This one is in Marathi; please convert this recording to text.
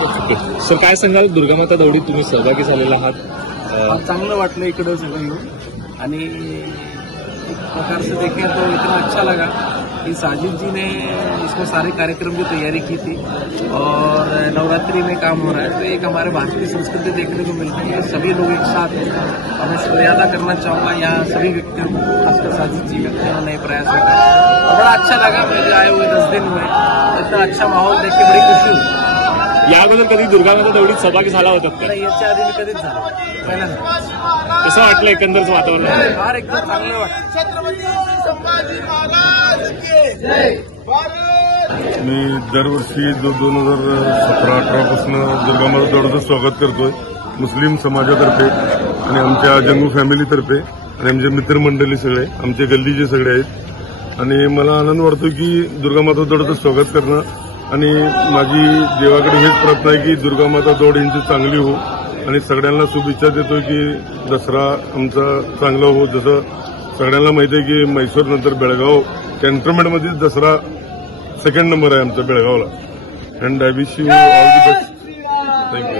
सर काय सांगाल दुर्गामाता दौडीत तुम्ही सहभागी झालेला आहात? चांगलं वाटलं इकडं सगळं येऊन आणि एक प्रकार से देखें तो इतना अच्छा लगा कि साजिद जी ने इसमें सारे कार्यक्रम की तैयारी की थी और नवरात्रि में काम हो रहा है, तो एक हमारे भारतीय संस्कृति देखने को मिलती है कि सभी लोग एक साथ हैं। और मैं शुक्रिया करना चाहूँगा यहाँ सभी व्यक्तियों को, खासकर साजिद जी का, उन्होंने प्रयास किया। बड़ा अच्छा लगा, मुझे आए हुए 10 दिन हुए, इतना अच्छा माहौल देख के बड़ी खुशी हुई। या अगोदर कधी दुर्गामाता दौडीत सहभागी झाला होता का? याच्या आधी मी कधीच झालो पहिल्यांदा। कसं वाटलं एकंदरच वातावरण? फार एकदम चांगलं वाटलं। छत्रपती संभाजी महाराज की जय। मी दरवर्षी 2017-18 पासून दुर्गामाता दौडचं स्वागत करतोय मुस्लिम समाजातर्फे आणि आमच्या जंगू फॅमिलीतर्फे आणि आमचे मित्रमंडळी सगळे आमचे गल्लीचे सगळे आहेत आणि मला आनंद वाटतो की दुर्गामाता दौडचं स्वागत करणं आणि माझी देवाकडे हेच प्रार्थना आहे की दुर्गामाता दौड यांची चांगली हो आणि सगळ्यांना शुभेच्छा देतोय की दसरा आमचा चांगला हो। जसं सगळ्यांना माहिती आहे की म्हैसूर नंतर बेळगाव कॅन्टोन्मेंटमध्ये दसरा सेकंड नंबर आहे आमचा बेळगावला। And I wish you all the best. Thank you.